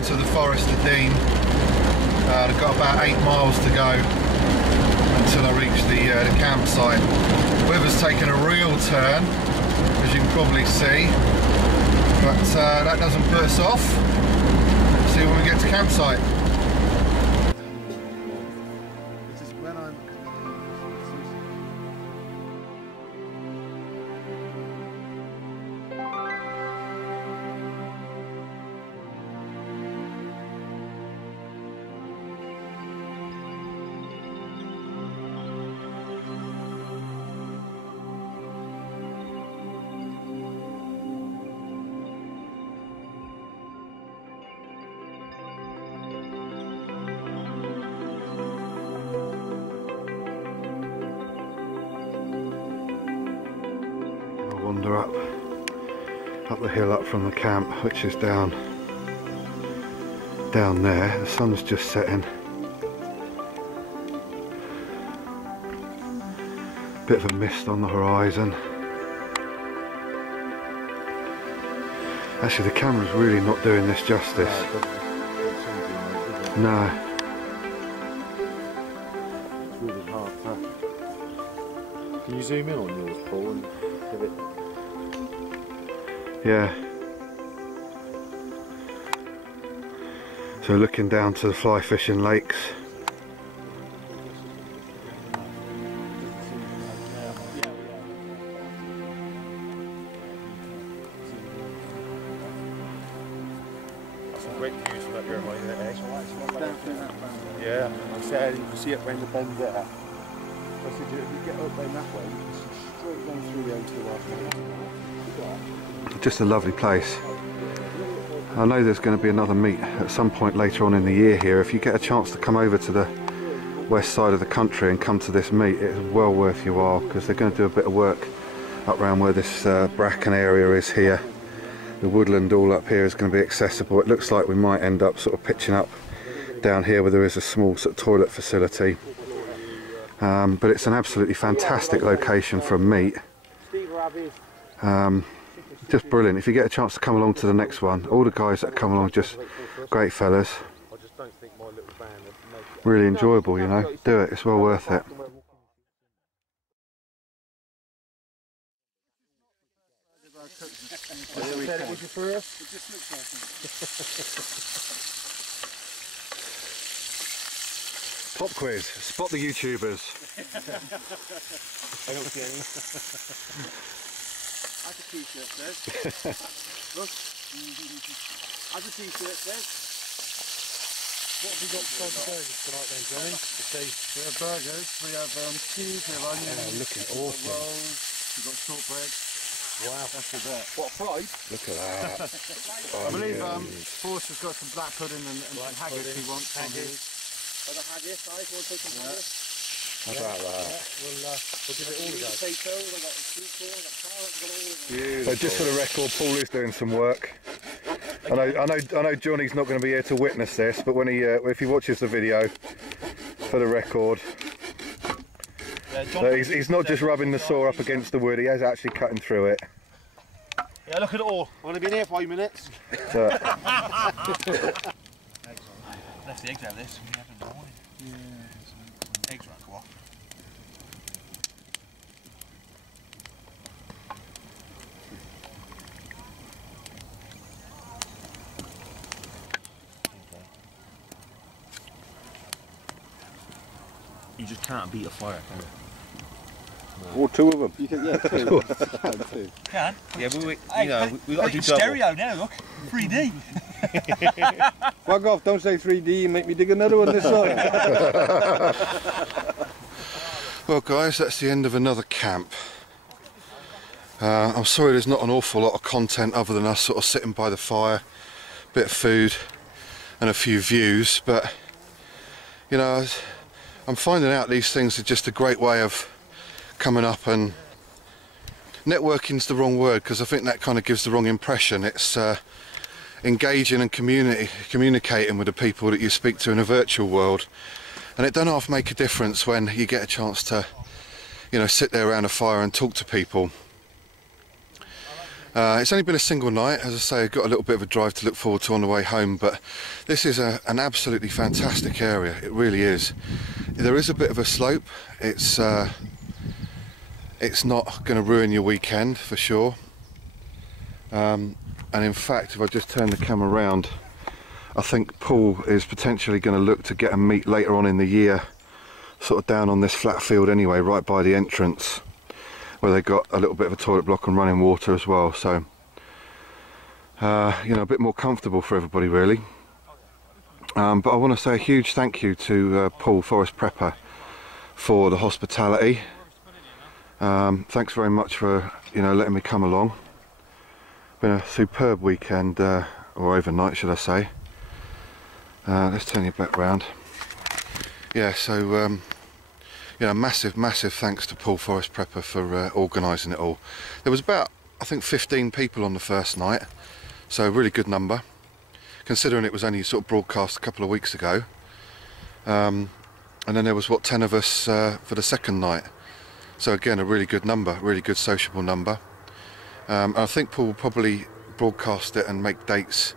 into the Forest of Dean. I've got about 8 miles to go until I reach the campsite. Weather's taken a real turn, as you can probably see, but that doesn't put us off. See when we get to campsite. Wander up the hill up from the camp, which is down there. The sun's just setting. Bit of a mist on the horizon. Actually, the camera's really not doing this justice. No. It's really hard to... Can you zoom in on yours, Paul, and give it... Yeah. So looking down to the fly fishing lakes. Some great views from that here, mate. Yeah, I said you can see it round the bend there. I said if you get up down that way, you can see straight down through the O2 Just a lovely place. I know there's going to be another meet at some point later on in the year here. If you get a chance to come over to the west side of the country and come to this meet, it's well worth your while, because they're going to do a bit of work up around where this bracken area is here. The woodland all up here is going to be accessible. It looks like we might end up sort of pitching up down here where there is a small sort of toilet facility. But it's an absolutely fantastic location for a meet. Just brilliant. If you get a chance to come along to the next one, all the guys that come along, just great fellas. Really enjoyable, you know. Do it, it's well worth it. Pop quiz, spot the YouTubers. I don't see any. As a t-shirt says. Look. As a t-shirt says. What have we got besides the burgers tonight then, Johnny? We have burgers, we have cheese, we have onions. Oh, looking awesome. Rolls, we've got shortbread. Wow. That's a bit. What, fried? Look at that. I believe Forrest has got some black pudding and some haggis he wants. Haggis. Oh, the haggis, guys, you want to take some haggis? How about that? We'll give it all to guys. Potatoes, I've got sweet corn, I've got carrots, I've got all of them. So just for the record, Paul is doing some work. I know Johnny's not going to be here to witness this, but when if he watches the video, for the record, he's not just rubbing the saw up against the wood, he is actually cutting through it. Yeah, look at it all. I've only been here 5 minutes. So, Left the eggs out of this, we have in the morning. Yeah. Eggs won't go off. You just can't beat a fire, can you? or two of them. You can, yeah, two. Can? Yeah, but you know, we got to do stereo now, look. 3D. Fuck off, don't say 3D and make me dig another one this side. Well guys, that's the end of another camp. I'm sorry there's not an awful lot of content other than us sort of sitting by the fire, bit of food and a few views, but you know, I'm finding out these things are just a great way of coming up, and networking's the wrong word because I think that kind of gives the wrong impression. It's engaging and communicating with the people that you speak to in a virtual world, and it don't half make a difference when you get a chance to, you know, sit there around a fire and talk to people. It's only been a single night. As I say, I've got a little bit of a drive to look forward to on the way home, but this is an absolutely fantastic area. It really is. There is a bit of a slope. It's not going to ruin your weekend for sure. And in fact, if I just turn the camera around, I think Paul is potentially going to look to get a meet later on in the year, sort of down on this flat field anyway, right by the entrance, where they got a little bit of a toilet block and running water as well. So you know, a bit more comfortable for everybody really. But I want to say a huge thank you to Paul, Forest Prepper, for the hospitality. Thanks very much for, you know, letting me come along. Been a superb weekend, or overnight should I say. Let's turn you back round. Yeah, so you know, massive thanks to Paul, Forest Prepper, for organising it all. There was about, I think, 15 people on the first night, so a really good number considering it was only sort of broadcast a couple of weeks ago. And then there was, what, 10 of us for the second night, so again a really good number, really good sociable number. And I think Paul will probably broadcast it and make dates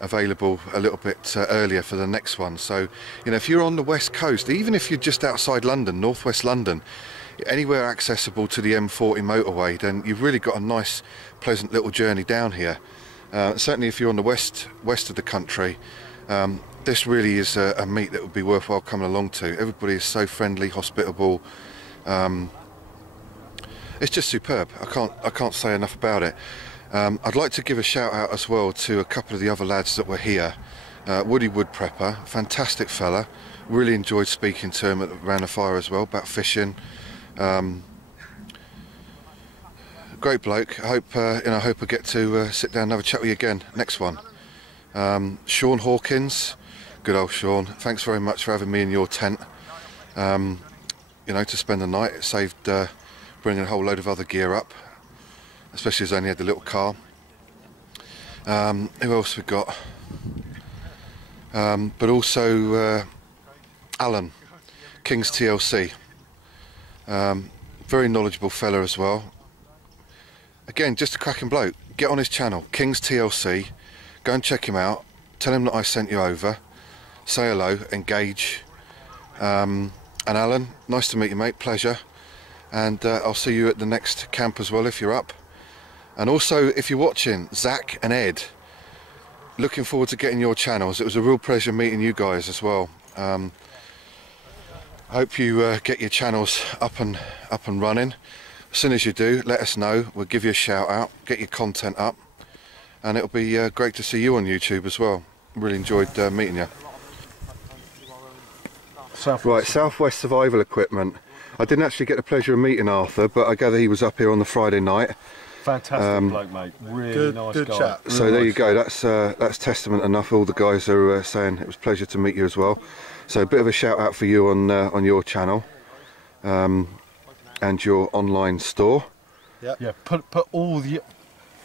available a little bit earlier for the next one. So, you know, if you're on the west coast, even if you're just outside London, northwest London, anywhere accessible to the M40 motorway, then you've really got a nice pleasant little journey down here. Certainly if you're on the west of the country, this really is a meet that would be worthwhile coming along to. Everybody is so friendly, hospitable. It's just superb. I can't say enough about it. I'd like to give a shout out as well to a couple of the other lads that were here. Woody Woodprepper, fantastic fella. Really enjoyed speaking to him around the fire as well about fishing. Great bloke. I hope you know, I hope I get to sit down and have a chat with you again next one. Sean Hawkins, good old Sean. Thanks very much for having me in your tent. You know, to spend the night. It saved bringing a whole load of other gear up, especially as I only had the little car. Who else we got? But also Alan, King's TLC. Very knowledgeable fella as well. Again, just a cracking bloke. Get on his channel, King's TLC. Go and check him out. Tell him that I sent you over. Say hello, engage. And Alan, nice to meet you, mate. Pleasure. And I'll see you at the next camp as well if you're up. And also, if you're watching, Zach and Ed, looking forward to getting your channels. It was a real pleasure meeting you guys as well. I hope you get your channels up and running. As soon as you do, let us know. We'll give you a shout out, get your content up, and it'll be great to see you on YouTube as well. Really enjoyed meeting you. Right, Southwest Survival Equipment. I didn't actually get the pleasure of meeting Arthur, but I gather he was up here on the Friday night. Fantastic bloke, mate. Really nice guy. Chat. So really there you go. That's testament enough. All the guys are saying it was a pleasure to meet you as well. So a bit of a shout out for you on your channel and your online store. Yeah. Put all the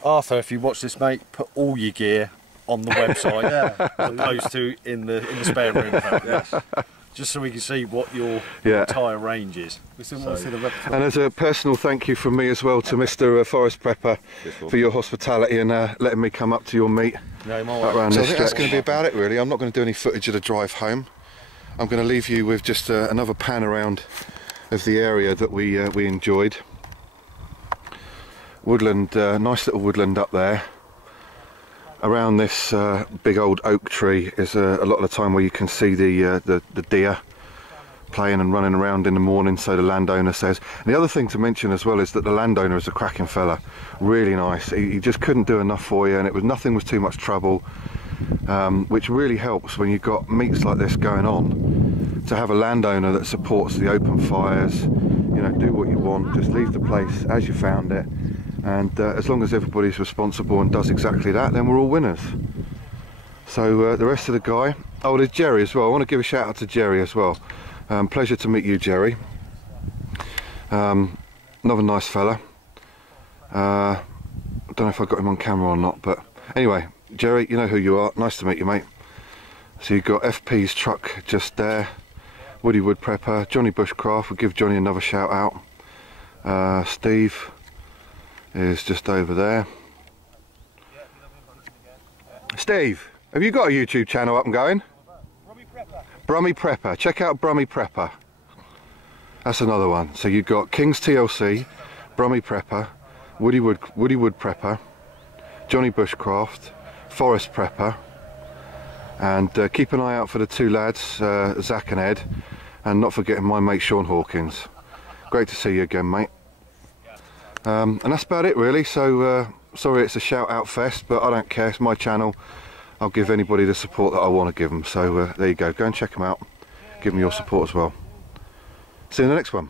Arthur, if you watch this, mate, put all your gear on the website, as opposed to in the spare room. Yes. Just so we can see what your entire range is. And as a personal thank you from me as well to Mr. Forest Prepper for your hospitality and letting me come up to your meet. No, so I think that's going to be about it really. I'm not going to do any footage of the drive home. I'm going to leave you with just another pan around of the area that we enjoyed. Woodland, nice little woodland up there. Around this big old oak tree is a lot of the time where you can see the deer playing and running around in the morning, so the landowner says. And the other thing to mention as well is that the landowner is a cracking fella, really nice. He just couldn't do enough for you, and nothing was too much trouble, which really helps when you've got meets like this going on, to have a landowner that supports the open fires. You know, do what you want, just leave the place as you found it. And as long as everybody's responsible and does exactly that, then we're all winners. So the rest of the guy, oh, there's Jerry as well. I want to give a shout out to Jerry as well. Pleasure to meet you, Jerry. Another nice fella. I don't know if I got him on camera or not, but anyway, Jerry, you know who you are. Nice to meet you, mate. So you've got FP's truck just there. Woody Woodprepper, Johnny Bushcraft. We'll give Johnny another shout out. Steve is just over there. Steve, have you got a YouTube channel up and going? Brummy Prepper. Check out Brummy Prepper. That's another one. So you've got King's TLC, Brummy Prepper, Woody Wood Prepper, Johnny Bushcraft, Forest Prepper, and keep an eye out for the two lads, Zach and Ed, and not forgetting my mate Sean Hawkins. Great to see you again, mate. And that's about it really. So sorry it's a shout out fest, but I don't care, it's my channel. I'll give anybody the support that I want to give them. So there you go and check them out, give them your support as well. See you in the next one.